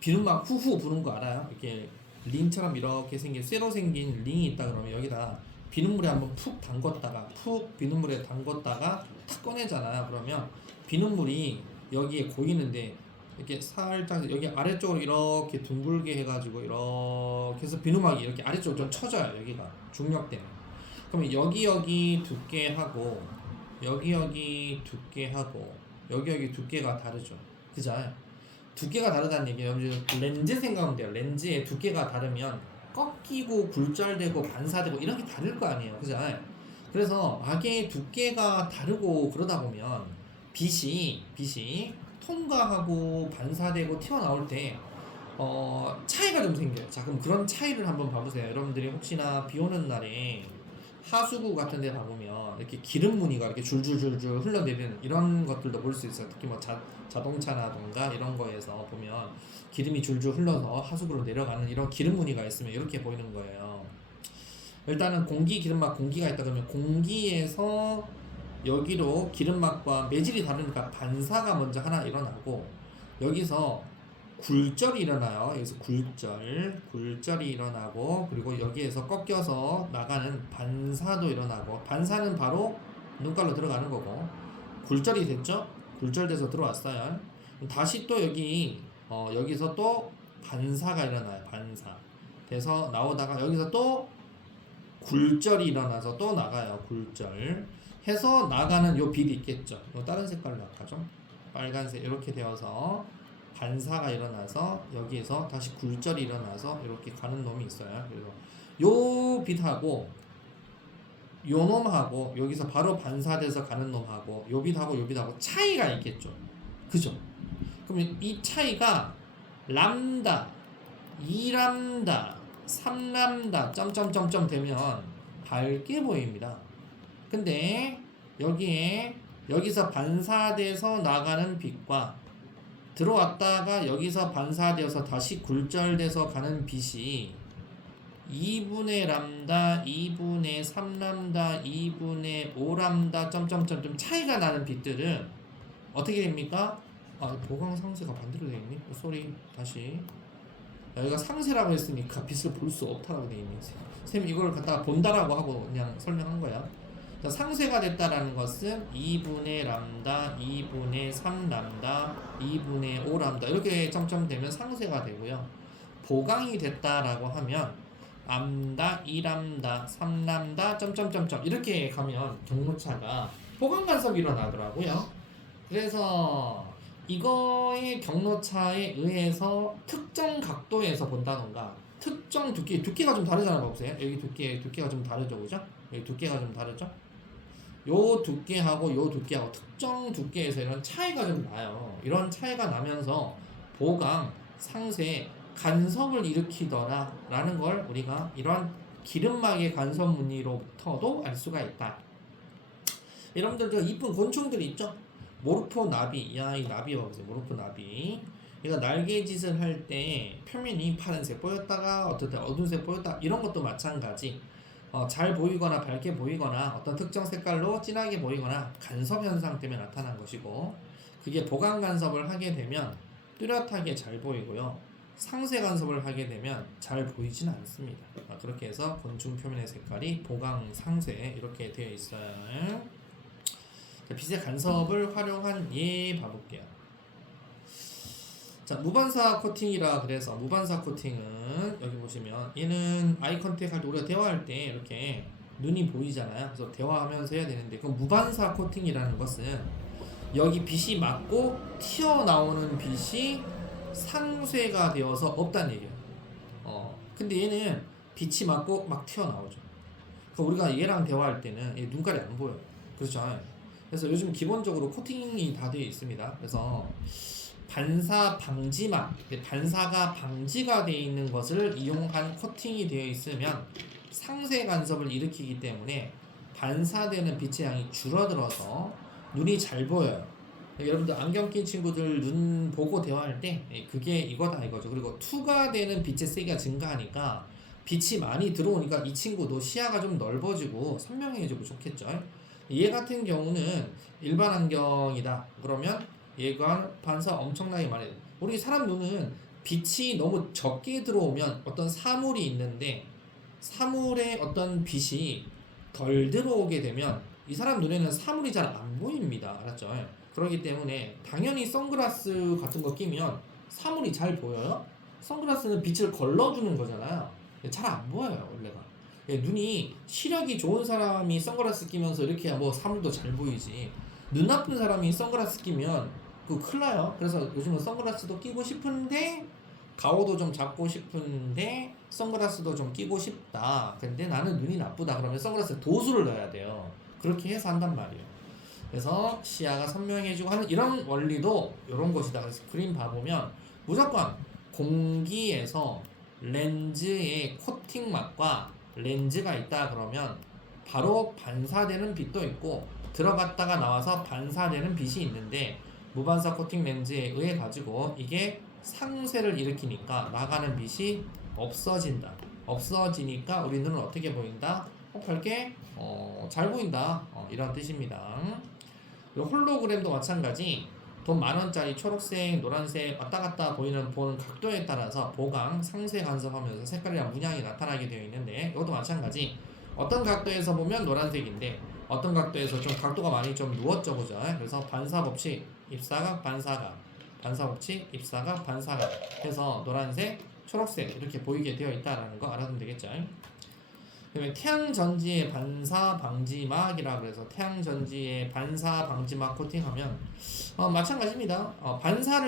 비누막 후후 부는 거 알아요? 이렇게 링처럼 이렇게 생긴 쇠로 생긴 링이 있다 그러면 여기다 비눗물에 한번 푹 담궜다가 비눗물에 담궜다가 탁 꺼내잖아요. 그러면 비눗물이 여기에 고이는데 이렇게 살짝 여기 아래쪽으로 이렇게 둥글게 해가지고 이렇게 해서 비누막이 이렇게 아래쪽으로 좀 쳐져요. 여기가 중력 때문에. 그러면 여기 두께하고 여기 두께하고 여기 두께가 다르죠. 그죠? 두께가 다르다는 얘기예요. 여러분들 렌즈 생각하면 돼요. 렌즈의 두께가 다르면 꺾이고 굴절되고 반사되고 이런 게 다를 거 아니에요. 그죠? 그래서 막의 두께가 다르고 그러다 보면 빛이 통과하고 반사되고 튀어나올 때 차이가 좀 생겨요. 자, 그럼 그런 차이를 한번 봐보세요. 여러분들이 혹시나 비 오는 날에 하수구 같은 데 가보면 이렇게 기름 무늬가 이렇게 줄줄줄줄 흘러내리는 이런 것들도 볼 수 있어요. 특히 뭐 자동차라던가 이런 거에서 보면 기름이 줄줄 흘러서 하수구로 내려가는 이런 기름 무늬가 있으면 이렇게 보이는 거예요. 일단은 공기, 기름막, 공기가 있다 그러면 공기에서 여기로 기름막과 매질이 다르니까 반사가 먼저 하나 일어나고 여기서 굴절이 일어나요. 여기서 굴절이 일어나고 그리고 여기에서 꺾여서 나가는 반사도 일어나고 반사는 바로 눈깔로 들어가는 거고 굴절이 됐죠? 굴절돼서 들어왔어요. 다시 또 여기서 또 반사가 일어나요. 반사 돼서 나오다가 여기서 또 굴절이 일어나서 또 나가요. 굴절 해서 나가는 요 빛이 있겠죠. 요 다른 색깔로 나가죠. 빨간색 이렇게 되어서 반사가 일어나서 여기에서 다시 굴절이 일어나서 이렇게 가는 놈이 있어요. 그래서 요 빛하고 요 놈하고 여기서 바로 반사돼서 가는 놈하고 요 빛하고 요 빛하고 차이가 있겠죠. 그죠? 그러면 이 차이가 람다, 2람다, 3람다 점점점점 되면 밝게 보입니다. 근데 여기서 반사돼서 나가는 빛과 들어왔다가 여기서 반사되어서 다시 굴절돼서 가는 빛이 2분의 람다, 2분의 3람다, 2분의 5람다 점점점 좀 차이가 나는 빛들은 어떻게 됩니까? 보강 상세가 반대로 되어 있니? 쏘리 다시 여기가 상세라고 했으니까 빛을 볼 수 없다라고 되어 있니? 쌤 이걸 갖다가 본다라고 하고 그냥 설명한 거야. 상세가 됐다라는 것은 2분의 람다, 2분의 3람다, 2분의 5람다 이렇게 점점 되면 상세가 되고요. 보강이 됐다라고 하면 람다, 2람다, 3람다 점점점점 이렇게 가면 경로차가 보강 간섭이 일어나더라고요. 그래서 이거의 경로차에 의해서 특정 각도에서 본다던가 특정 두께가 좀 다르잖아. 보세요. 여기 두께가 좀 다르죠, 그죠? 여기 두께가 좀 다르죠? 요 두께하고 요 두께하고 특정 두께에서 이런 차이가 좀 나요. 이런 차이가 나면서 보강, 상세, 간섭을 일으키더라 라는 걸 우리가 이런 기름막의 간섭 무늬로부터도 알 수가 있다. 여러분들 그 이쁜 곤충들 있죠? 모르포나비, 이 나비 봐보세요. 모르포나비. 그러니까 날개짓을 할 때 표면이 파란색 보였다가 어떨 때 어두운색 보였다 이런 것도 마찬가지. 잘 보이거나 밝게 보이거나 어떤 특정 색깔로 진하게 보이거나 간섭 현상 때문에 나타난 것이고 그게 보강 간섭을 하게 되면 뚜렷하게 잘 보이고요. 상세 간섭을 하게 되면 잘 보이지는 않습니다. 그렇게 해서 곤충 표면의 색깔이 보강, 상세 이렇게 되어 있어요. 빛의 간섭을 활용한 예 봐볼게요. 자, 무반사 코팅이라 그래서 무반사 코팅은 여기 보시면 얘는 아이 컨택 할 때 우리가 대화할 때 이렇게 눈이 보이잖아요. 그래서 대화하면서 해야 되는데 그 무반사 코팅이라는 것은 여기 빛이 맞고 튀어나오는 빛이 상쇄가 되어서 없다는 얘기예요. 근데 얘는 빛이 맞고 막 튀어나오죠. 그러니까 우리가 얘랑 대화할 때는 얘 눈깔이 안 보여요. 그렇죠? 그래서 요즘 기본적으로 코팅이 다 되어 있습니다. 그래서 반사 방지막, 반사가 방지가 되어 있는 것을 이용한 코팅이 되어 있으면 상세 간섭을 일으키기 때문에 반사되는 빛의 양이 줄어들어서 눈이 잘 보여요. 여러분들 안경 낀 친구들 눈 보고 대화할 때 그게 이거다 이거죠. 그리고 투가 되는 빛의 세기가 증가하니까 빛이 많이 들어오니까 이 친구도 시야가 좀 넓어지고 선명해지고 좋겠죠. 얘 같은 경우는 일반 안경이다 그러면 얘가 반사 엄청나게 많이 돼요. 우리 사람 눈은 빛이 너무 적게 들어오면 어떤 사물이 있는데 사물에 어떤 빛이 덜 들어오게 되면 이 사람 눈에는 사물이 잘 안 보입니다. 알았죠? 그렇기 때문에 당연히 선글라스 같은 거 끼면 사물이 잘 보여요? 선글라스는 빛을 걸러주는 거잖아요. 잘 안 보여요 원래가. 눈이 시력이 좋은 사람이 선글라스 끼면서 이렇게 뭐 사물도 잘 보이지 눈 나쁜 사람이 선글라스 끼면 그거 큰일 나요. 그래서 요즘은 선글라스도 끼고 싶은데 가오도 좀 잡고 싶은데 선글라스도 좀 끼고 싶다. 근데 나는 눈이 나쁘다. 그러면 선글라스에 도수를 넣어야 돼요. 그렇게 해서 한단 말이에요. 그래서 시야가 선명해지고 하는 이런 원리도 이런 것이다. 그래서 그림 봐보면 무조건 공기에서 렌즈의 코팅 맛과 렌즈가 있다 그러면 바로 반사되는 빛도 있고 들어갔다가 나와서 반사되는 빛이 있는데 무반사 코팅 렌즈에 의해 가지고 이게 상쇄를 일으키니까 나가는 빛이 없어진다. 없어지니까 우리 눈은 어떻게 보인다? 별게 잘 보인다. 이런 뜻입니다. 그리고 홀로그램도 마찬가지. 돈 10,000원짜리 초록색, 노란색 왔다 갔다 보는 각도에 따라서 보강, 상쇄 간섭하면서 색깔이랑 문양이 나타나게 되어 있는데 이것도 마찬가지. 어떤 각도에서 보면 노란색인데 어떤 각도에서 좀 각도가 많이 좀 누웠죠, 그죠? 그래서 반사 법칙, 입사각, 반사각, 반사 법칙, 입사각, 반사각 해서 노란색, 초록색 이렇게 보이게 되어 있다라는 거 알아두면 되겠죠. 그다음에 태양전지의 반사 방지막이라 그래서 태양전지의 반사 방지막 코팅하면 마찬가지입니다. 반사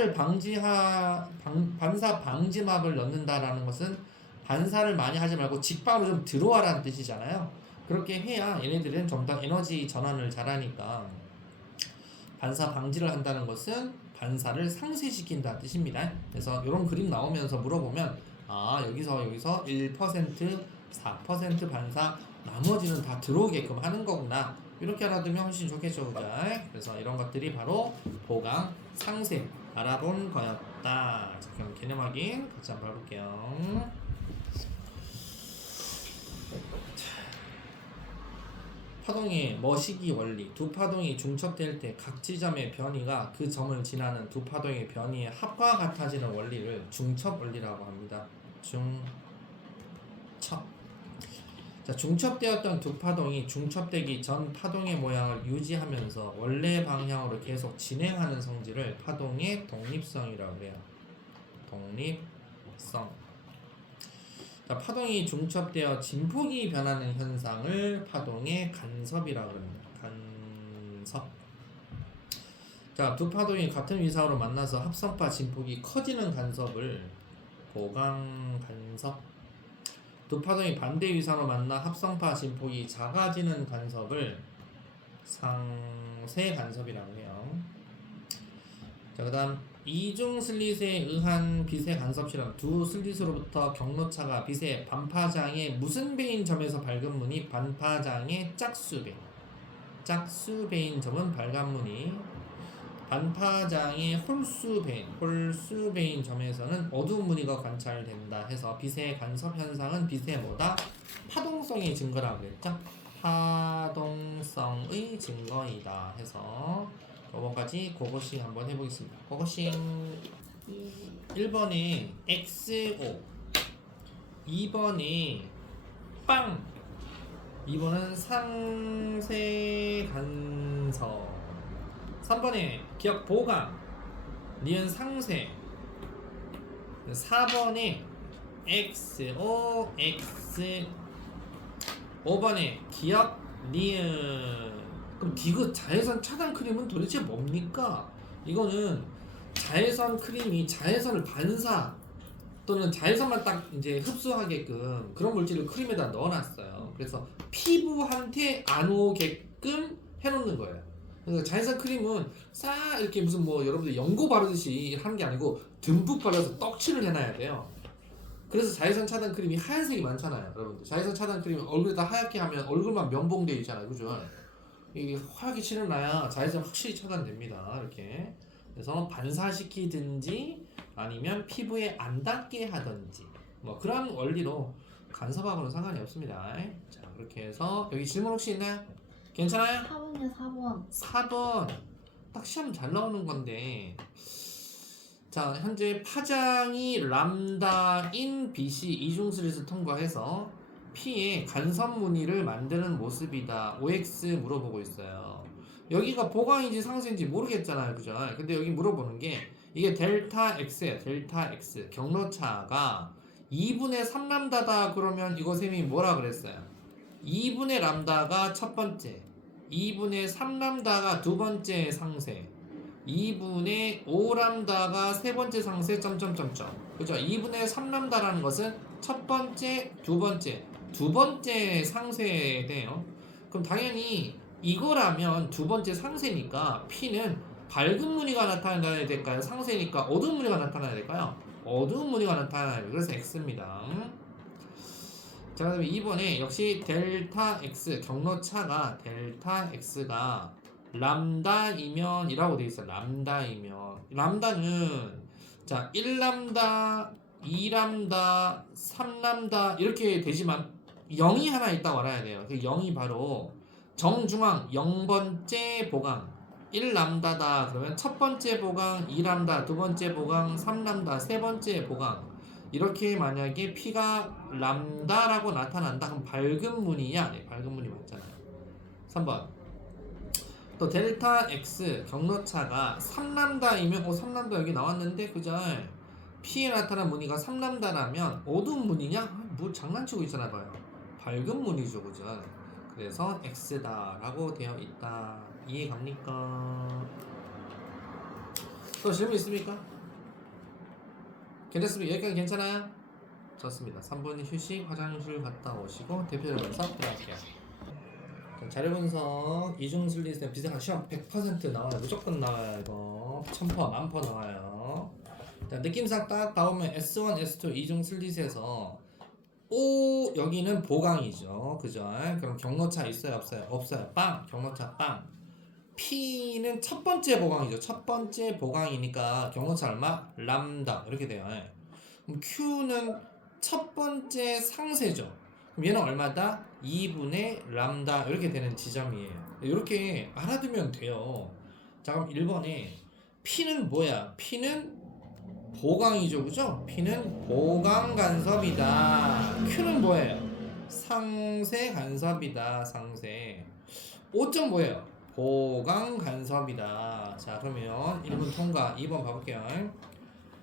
방지막을 넣는다라는 것은 반사를 많이 하지 말고 직방으로 좀 들어와라는 뜻이잖아요. 그렇게 해야 얘네들은 좀 더 에너지 전환을 잘하니까 반사 방지를 한다는 것은 반사를 상쇄시킨다는 뜻입니다. 그래서 이런 그림 나오면서 물어보면 여기서 1%, 4% 반사 나머지는 다 들어오게끔 하는 거구나. 이렇게 알아두면 훨씬 좋겠죠. 그죠? 그래서 이런 것들이 바로 보강, 상쇄 알아본 거였다. 자, 그럼 개념 확인 같이 한번 해볼게요. 파동의 머시기 원리. 두 파동이 중첩될 때 각 지점의 변이가 그 점을 지나는 두 파동의 변이의 합과 같아지는 원리를 중첩 원리라고 합니다. 중첩. 자, 중첩되었던 두 파동이 중첩되기 전 파동의 모양을 유지하면서 원래 방향으로 계속 진행하는 성질을 파동의 독립성이라고 해요. 독립성. 자, 파동이 중첩되어 진폭이 변하는 현상을 파동의 간섭이라고 합니다. 간섭. 자, 두 파동이 같은 위상으로 만나서 합성파 진폭이 커지는 간섭을 보강 간섭. 두 파동이 반대 위상으로 만나 합성파 진폭이 작아지는 간섭을 상쇄 간섭이라고 해요. 자, 그다음 이중 슬릿에 의한 빛의 간섭 실험. 두 슬릿으로부터 경로차가 빛의 반파장의 무슨 배인 점에서 밝은 무늬, 반파장의 짝수 배인 점은 밝은 무늬, 반파장의 홀수 배인 점에서는 어두운 무늬가 관찰된다 해서 빛의 간섭 현상은 빛의 뭐다? 파동성의 증거라고 했죠? 파동성의 증거이다 해서 저번까지 그것씩 한번 해보겠습니다. 그것씩 1번에 XO, 2번에 빵, 2번은 상쇄 간섭, 3번에 기억 보강, 니은 상쇄, 4번에 XO, X, 5번에 기억 니은. 그럼 디귿 자외선 차단 크림은 도대체 뭡니까? 이거는 자외선 크림이 자외선을 반사 또는 자외선만 딱 이제 흡수하게끔 그런 물질을 크림에다 넣어놨어요. 그래서 피부한테 안 오게끔 해놓는 거예요. 그래서 자외선 크림은 싹 이렇게 무슨 뭐 여러분들 연고 바르듯이 하는 게 아니고 듬뿍 발라서 떡칠을 해놔야 돼요. 그래서 자외선 차단 크림이 하얀색이 많잖아요, 여러분들. 자외선 차단 크림 얼굴에다 하얗게 하면 얼굴만 면봉되어 있잖아요, 그죠? 이게 화하게 칠해놔야 자외선 확실히 차단됩니다. 이렇게. 그래서 반사시키든지 아니면 피부에 안 닿게 하든지 뭐 그런 원리로 간섭하고는 상관이 없습니다. 자, 그렇게 해서 여기 질문 혹시 있나요? 괜찮아요? 4번이요, 4번. 4번 딱 시험 잘 나오는 건데, 자, 현재 파장이 람다인 빛이 이중슬릿을 통과해서 P의 간섭 무늬를 만드는 모습이다. OX 물어보고 있어요. 여기가 보강인지 상쇄인지 모르겠잖아요, 그죠? 근데 여기 물어보는 게 이게 델타 X예요. 델타 X 경로차가 2분의 3람다다 그러면 이거 쌤이 뭐라 그랬어요? 2분의 람다가 첫 번째, 2분의 3람다가 두 번째 상쇄, 2분의 5람다가 세 번째 상쇄 점점점점. 그죠? 2분의 3람다라는 것은 첫 번째, 두 번째 상세네요. 그럼 당연히 이거라면 두 번째 상세니까 P는 밝은 무늬가 나타나야 될까요? 상세니까 어두운 무늬가 나타나야 될까요? 어두운 무늬가 나타나야 돼요. 그래서 X입니다. 자, 그다음에 2번에 역시 델타 X 경로차가 델타 X가 람다이면 이라고 되어 있어요. 람다이면 람다는 자 1람다 2람다 3람다 이렇게 되지만 0이 하나 있다고 알아야 돼요. 그 0이 바로 정중앙 0번째 보강 1람다다 그러면 첫 번째 보강 2람다 두 번째 보강 3람다 세 번째 보강 이렇게 만약에 P가 람다라고 나타난다 그럼 밝은 무늬야? 네, 밝은 무늬 맞잖아요. 3번 또 델타 X 경로차가 3람다이면 3람다 여기 나왔는데 그죠? P에 나타난 무늬가 3람다라면 어두운 무늬냐? 뭐 장난치고 있잖아 봐요. 밝은 무늬죠 그죠? 그래서 X다라고 되어 있다. 이해 갑니까? 또 질문 있습니까? 괜찮습니까? 여기까지 괜찮아요? 좋습니다. 3번 휴식 화장실 갔다 오시고 대표를 분석 들어갈게요. 자료 분석 이중 슬릿은 비슷한 시험 100% 나와요. 무조건 나와요. 이거 1000% 만퍼 나와요. 자, 느낌상 딱 나오면 S1, S2 이중 슬릿에서 O 여기는 보강이죠. 그죠? 그럼 경로차 있어요? 없어요? 없어요. 빵! 경로차 빵! P는 첫 번째 보강이죠. 첫 번째 보강이니까 경로차 얼마? 람다 이렇게 돼요. 그럼 Q는 첫 번째 상세죠. 그럼 얘는 얼마다? 2분의 람다 이렇게 되는 지점이에요. 이렇게 알아두면 돼요. 자 그럼 1번에 P는 뭐야? P는 보강이죠. 그죠? P는 보강 간섭이다. Q는 뭐예요? 상세 간섭이다. 상세. 5점 뭐예요? 보강 간섭이다. 자 그러면 1번 통과 2번 봐볼게요.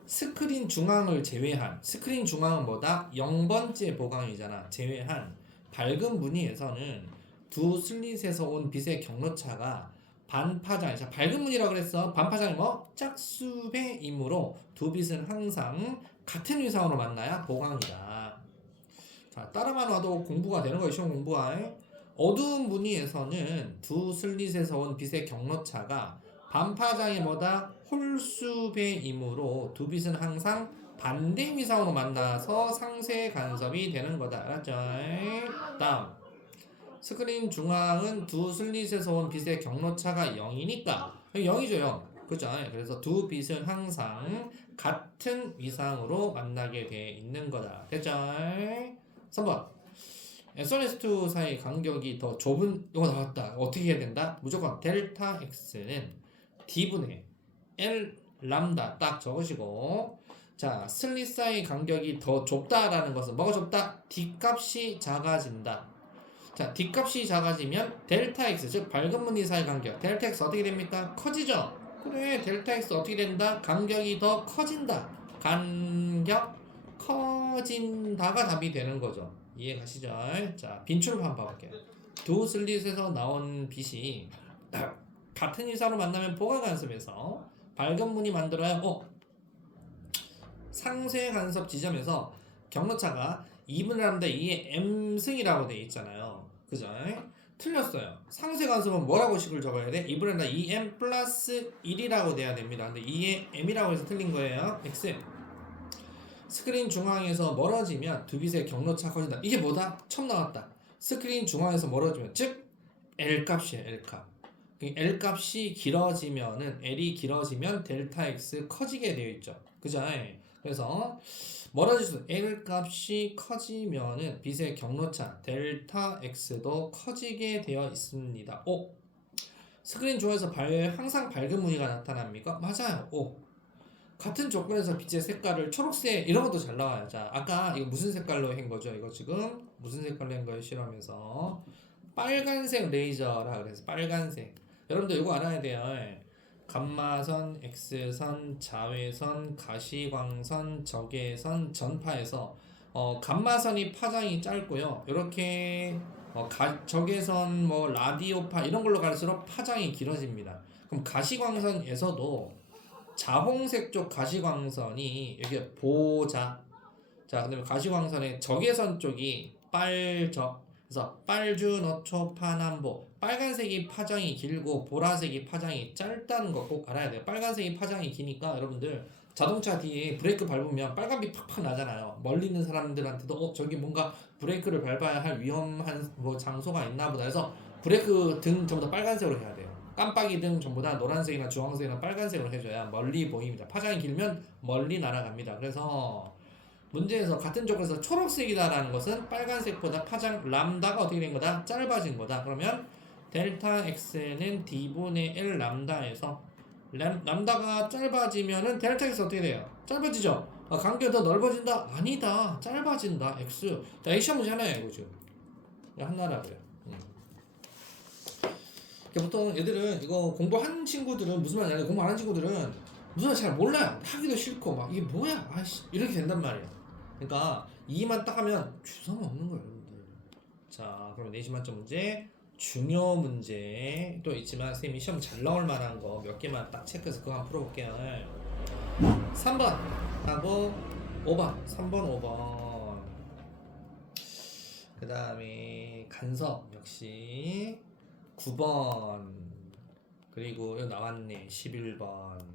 스크린 중앙을 제외한 스크린 중앙은 뭐다? 0번째 보강이잖아. 제외한 밝은 무늬에서는 두 슬릿에서 온 빛의 경로차가 반파장, 자 밝은 무늬라고 그랬어. 반파장이 뭐? 짝수배이므로 두 빛은 항상 같은 위상으로 만나야 보강이다. 자 따라만 와도 공부가 되는 거예요. 시험 공부가. 어두운 무늬에서는 두 슬릿에서 온 빛의 경로차가 반파장이 뭐다? 홀수배이므로 두 빛은 항상 반대 위상으로 만나서 상세 간섭이 되는 거다. 알았죠? 다음 스크린 중앙은 두 슬릿에서 온 빛의 경로차가 0이니까 0이죠 0. 그죠? 그래서 두 빛은 항상 같은 위상으로 만나게 돼 있는 거다. 됐죠? 3번 S1, S2 사이 간격이 더 좁은 이거 나왔다. 어떻게 해야 된다? 무조건 델타 X는 D분의 L 람다 딱 적으시고 자 슬릿 사이 간격이 더 좁다라는 것은 뭐가 좁다? D 값이 작아진다. 자 D 값이 작아지면 델타 X 즉 밝은 무늬 사이 간격 델타 X 어떻게 됩니까? 커지죠? 그래 델타 X 어떻게 된다? 간격이 더 커진다. 간격 커진다가 답이 되는 거죠. 이해 가시죠? 자 빈출을 한번 봐볼게요. 두 슬릿에서 나온 빛이 같은 위사로 만나면 보강 간섭에서 밝은 무늬 만들어야 상세 간섭 지점에서 경로차가 2분의 람다 2의 m승이라고 되어 있잖아요. 그죠? 틀렸어요. 상세 간섭은 뭐라고 식을 적어야 돼? 2분의 람다 2m 플러스 1이라고 돼야 됩니다. 근데 2의 m이라고 해서 틀린 거예요. x 스크린 중앙에서 멀어지면 두 빛의 경로차 커진다. 이게 뭐다? 처음 나왔다. 스크린 중앙에서 멀어지면 즉 L 값이에요. L 값. L 값이 길어지면은 L이 길어지면 델타 X 커지게 되어 있죠. 그죠? 그래서 멀어질수록 L 값이 커지면은 빛의 경로차 델타 X도 커지게 되어 있습니다. 스크린 중앙에서 항상 밝은 무늬가 나타납니까? 맞아요. 같은 조건에서 빛의 색깔을 초록색 이런 것도 잘 나와요. 자, 아까 이거 무슨 색깔로 한 거죠? 이거 지금 무슨 색깔로 한 거예요? 실험에서 빨간색 레이저라 그래서 빨간색. 여러분들 이거 알아야 돼요. 감마선, X선, 자외선, 가시광선, 적외선, 전파에서 감마선이 파장이 짧고요. 이렇게 적외선, 라디오파 이런 걸로 갈수록 파장이 길어집니다. 그럼 가시광선에서도 자홍색 쪽 가시광선이 이렇게 보자 자, 그다음에 가시광선의 적외선 쪽이 빨적. 그래서 빨주노초 파남보. 빨간색이 파장이 길고 보라색이 파장이 짧다는 거 꼭 알아야 돼요. 빨간색이 파장이 기니까 여러분들 자동차 뒤에 브레이크 밟으면 빨간빛 팍팍 나잖아요. 멀리 있는 사람들한테도 저기 뭔가 브레이크를 밟아야 할 위험한 뭐 장소가 있나 보다 해서 브레이크 등 전부 다 빨간색으로 해야 돼요. 깜빡이 등 전부 다 노란색이나 주황색이나 빨간색으로 해줘야 멀리 보입니다. 파장이 길면 멀리 날아갑니다. 그래서 문제에서 같은 쪽에서 초록색이다라는 것은 빨간색보다 파장 람다가 어떻게 된 거다? 짧아진 거다. 그러면 델타 x는 d분의 L 람다에서 람다가 짧아지면은 델타 x 어떻게 돼요? 짧아지죠? 간격이 더 넓어진다? 아니다. 짧아진다. x. 자, 이 시험 문제 하나예요, 이거 지금. 하나라고요. 보통 애들은 이거 공부한 친구들은 무슨 말이냐? 공부 안 한 친구들은 무슨 말 잘 몰라요. 하기도 싫고 막 이게 뭐야? 아이씨 이렇게 된단 말이에요. 그러니까 2만 딱 하면 주섬 없는 거예요, 여러분들. 자, 그럼 4시 만점 문제. 중요 문제 또 있지만 선생님이 시험 잘 나올 만한 거 몇 개만 딱 체크해서 그거 한번 풀어볼게요. 3번 하고 5번 3번 5번 그 다음에 간섭 역시 9번 그리고 여기 나왔네 11번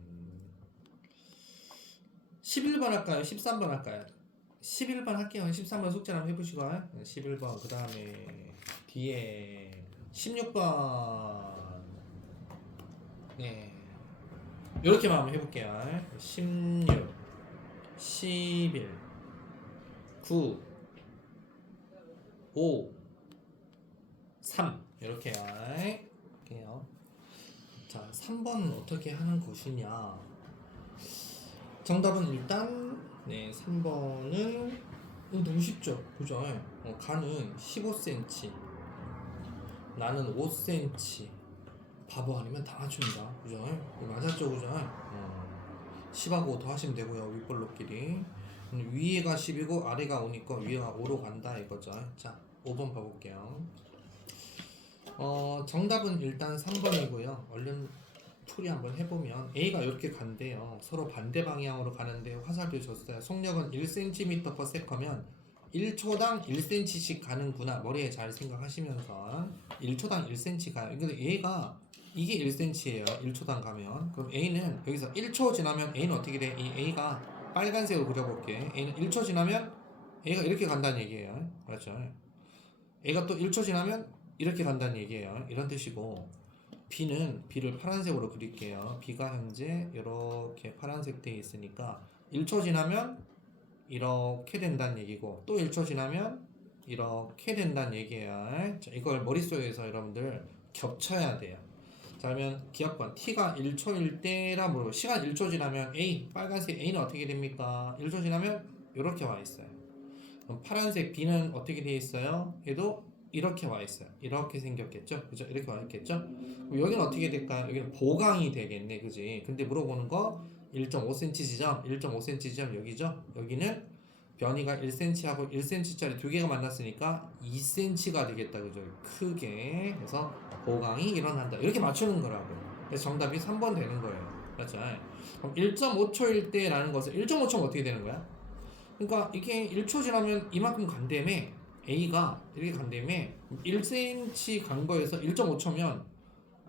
11번 할까요? 13번 할까요? 11번 할게요. 13번 숙제 한번 해보시고 11번 그 다음에 뒤에 16번 네 요렇게만 한번 해볼게요. 16 11 9 5 3 이렇게요. 할게요. 자 3번 어떻게 하는 것이냐 정답은 일단 네 3번은 너무 쉽죠 그죠? 간은 15cm 나는 5cm 바보 아니면 다 맞춥니다 그죠? 맞았죠 그죠? 10하고 5 더 하시면 되고요 윗볼록끼리 위에가 10이고 아래가 5니까 위에가 5로 간다 이거죠. 자 5번 봐볼게요. 정답은 일단 3번이고요 얼른 풀이 한번 해보면 A가 이렇게 간대요. 서로 반대 방향으로 가는데 화살표 줬어요. 속력은 1cm/s면 1초당 1cm씩 가는구나. 머리에 잘 생각하시면서 1초당 1cm 가요. 근데 얘가 이게 1cm예요. 1초당 가면. 그럼 A는 여기서 1초 지나면 A는 어떻게 돼? 이 A가 빨간색으로 그려볼게. A는 1초 지나면 A가 이렇게 간다는 얘기예요. 그렇죠? A가 또 1초 지나면 이렇게 간다는 얘기예요. 이런 뜻이고 B를 파란색으로 그릴게요. B가 현재 이렇게 파란색 돼 있으니까 1초 지나면 이렇게 된다는 얘기고 또 1초 지나면 이렇게 된다는 얘기예요. 자, 이걸 머릿속에서 여러분들 겹쳐야 돼요. 자, 그러면 기억번 T가 1초일 때라 모르고 시간 1초 지나면 A 빨간색 A는 어떻게 됩니까? 1초 지나면 이렇게 와 있어요. 그럼 파란색 B는 어떻게 돼 있어요? 얘도 이렇게 와 있어요. 이렇게 생겼겠죠? 그죠? 이렇게 와 있겠죠? 여기는 어떻게 될까요? 여기는 보강이 되겠네, 그지? 근데 물어보는 거 1.5cm 지점, 1.5cm 지점 여기죠? 여기는 변이가 1cm하고 1cm짜리 두 개가 만났으니까 2cm가 되겠다, 그죠? 크게. 그래서 보강이 일어난다. 이렇게 맞추는 거라고. 그래서 정답이 3번 되는 거예요. 그렇죠? 그럼 1.5초일 때라는 것은 1.5초면 어떻게 되는 거야? 그러니까 이게 1초 지나면 이만큼 간다며 A가 이렇게 간다며 1cm 간 거에서 1.5초면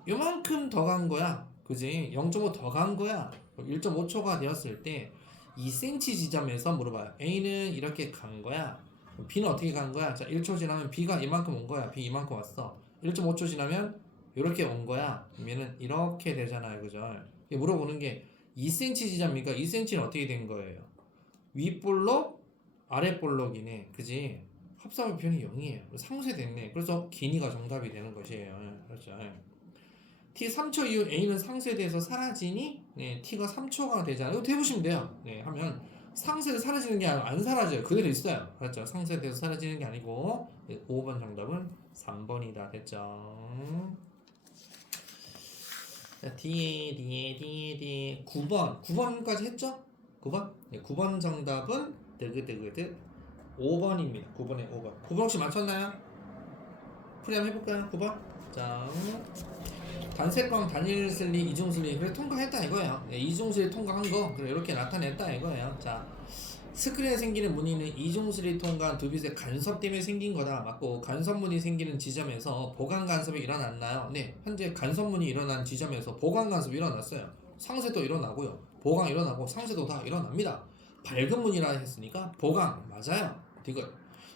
요만큼 더 간 거야 그지? 0.5 더 간 거야. 1.5초가 되었을 때 2cm 지점에서 물어봐요. A는 이렇게 간 거야. B는 어떻게 간 거야? 자 1초 지나면 B가 이만큼 온 거야. B 이만큼 왔어. 1.5초 지나면 이렇게 온 거야. 그러면은 이렇게 되잖아요 그죠? 물어보는 게 2cm 지점이니까 2cm는 어떻게 된 거예요? 윗볼록 아랫볼록이네 그지? 합사표현이 0이에요. 상쇄됐네. 그래서 기니가 정답이 되는 것이에요. 그렇죠. T 3초 이후 A는 상쇄돼서 사라지니? 네, T가 3초가 되잖아요. 이거 해보시면 돼요. 네, 하면 상쇄돼서 사라지는 게 아니라 안 사라져요. 그대로 있어요. 그렇죠. 상쇄돼서 사라지는 게 아니고 5번 정답은 3번이다. 됐죠. 자, 뒤에 9번까지 했죠? 9번? 네, 9번 정답은 드그드그드 5번입니다. 9번에 5번. 9번 혹시 맞췄나요? 풀이 한번 해볼까요? 9번. 자, 단색광, 단일슬리, 이중슬리. 그래 통과했다 이거예요. 네, 이중슬리 통과한 거. 그래 이렇게 나타냈다 이거예요. 자, 스크린에 생기는 무늬는 이중수리 통과한 두 빛의 간섭 때문에 생긴 거다. 맞고 간섭문이 생기는 지점에서 보강 간섭이 일어났나요? 네, 현재 간섭문이 일어난 지점에서 보강 간섭이 일어났어요. 상쇄도 일어나고요. 보강 일어나고 상쇄도 다 일어납니다. 밝은 무늬라 했으니까 보강 맞아요. 디귿.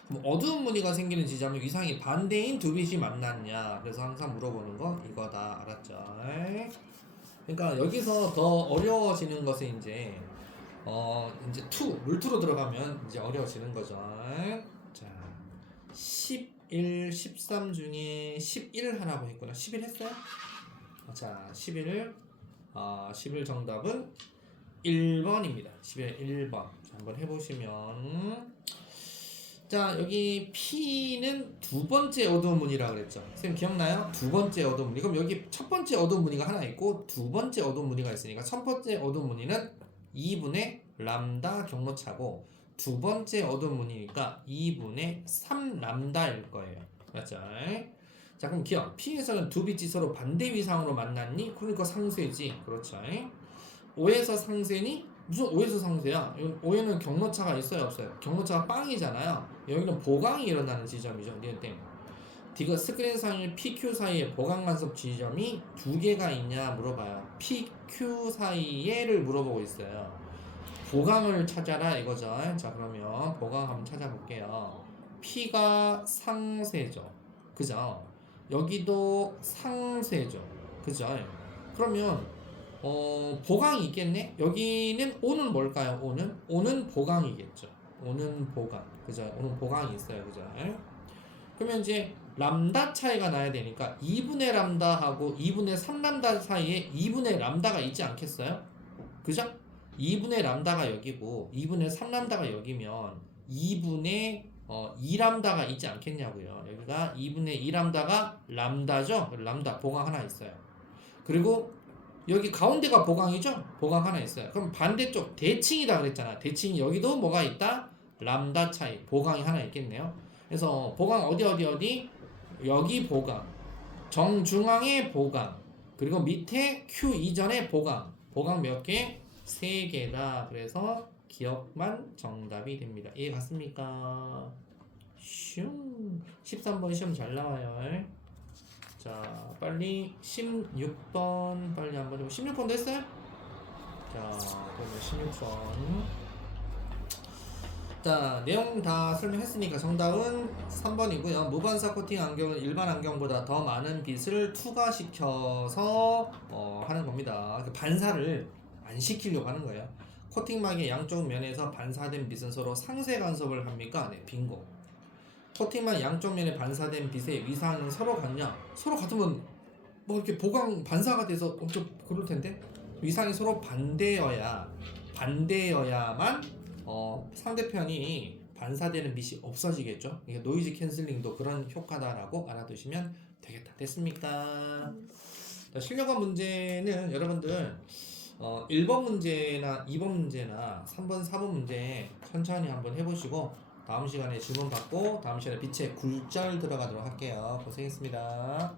그럼 어두운 무늬가 생기는 지점은 위상이 반대인 두 빛이 만났냐? 그래서 항상 물어보는 거 이거다. 알았죠? 그러니까 여기서 더 어려워지는 것은 이제 물투로 들어가면 이제 어려워지는 거죠. 자, 11, 13 중에 11 하라고 했구나. 11 했어요? 자, 11 정답은 1번입니다. 11 1번. 자, 한번 해보시면 자, 여기 P는 두 번째 어두운 무늬라고 그랬죠. 선생님 기억나요? 두 번째 어두운 무늬. 그럼 여기 첫 번째 어두운 무늬가 하나 있고 두 번째 어두운 무늬가 있으니까 첫 번째 어두운 무늬는 2분의 람다 경로차고 두 번째 어두운 무늬니까 2분의 3 람다일 거예요. 맞죠? 자, 그럼 기억. P에서는 두 빛이 서로 반대 위상으로 만났니? 그러니까 상쇄지. 그렇죠? 5에서 상쇄니? 무슨 5에서 상쇄야? 5에는 경로차가 있어요, 없어요? 경로차가 빵이잖아요. 여기는 보강이 일어나는 지점이죠. 니은 디귿 스크린상의 PQ 사이에 보강 간섭 지점이 두 개가 있냐 물어봐요. PQ 사이에를 물어보고 있어요. 보강을 찾아라 이거죠. 자, 그러면 보강 한번 찾아볼게요. P가 상쇄죠. 그죠? 여기도 상쇄죠. 그죠? 그러면 보강이 있겠네? 여기는 O는 뭘까요? O는 보강이겠죠. O는 보강. 그죠? O는 보강이 있어요. 그죠? 그러면 이제 람다 차이가 나야 되니까 2분의 람다하고 2분의 3람다 사이에 2분의 람다가 있지 않겠어요? 그죠? 2분의 람다가 여기고 2분의 3람다가 여기면 2분의 2람다가 있지 않겠냐고요. 여기가 2분의 2람다가 람다죠? 람다 보강 하나 있어요. 그리고 여기 가운데가 보강이죠? 보강 하나 있어요. 그럼 반대쪽 대칭이다 그랬잖아. 대칭이 여기도 뭐가 있다? 람다 차이 보강이 하나 있겠네요. 그래서 보강 어디 여기 보강 정중앙에 보강 그리고 밑에 Q 이전에 보강 몇 개? 3개다. 그래서 기억만 정답이 됩니다. 이해 갔습니까? 슝 13번 시험 잘 나와요. 자, 빨리 16번 빨리 한번 해보. 16번도 했어요? 자, 그러면 16번. 자, 내용 다 설명했으니까 정답은 3번이고요. 무반사 코팅 안경은 일반 안경보다 더 많은 빛을 투과시켜서 하는 겁니다. 반사를 안 시키려고 하는 거예요. 코팅막의 양쪽 면에서 반사된 빛은 서로 상쇄 간섭을 합니까? 네, 빙고. 코팅막 양쪽 면에 반사된 빛의 위상은 서로 같냐? 서로 같으면 뭐 이렇게 보강 반사가 돼서 엄청 그럴 텐데 위상이 서로 반대여야만 상대편이 반사되는 빛이 없어지겠죠. 이게 노이즈 캔슬링도 그런 효과다라고 알아두시면 되겠다. 됐습니까? 자, 실력화 문제는 여러분들 1번 문제나 2번 문제나 3번, 4번 문제 천천히 한번 해보시고 다음 시간에 질문 받고 다음 시간에 빛의 굴절 들어가도록 할게요. 고생했습니다.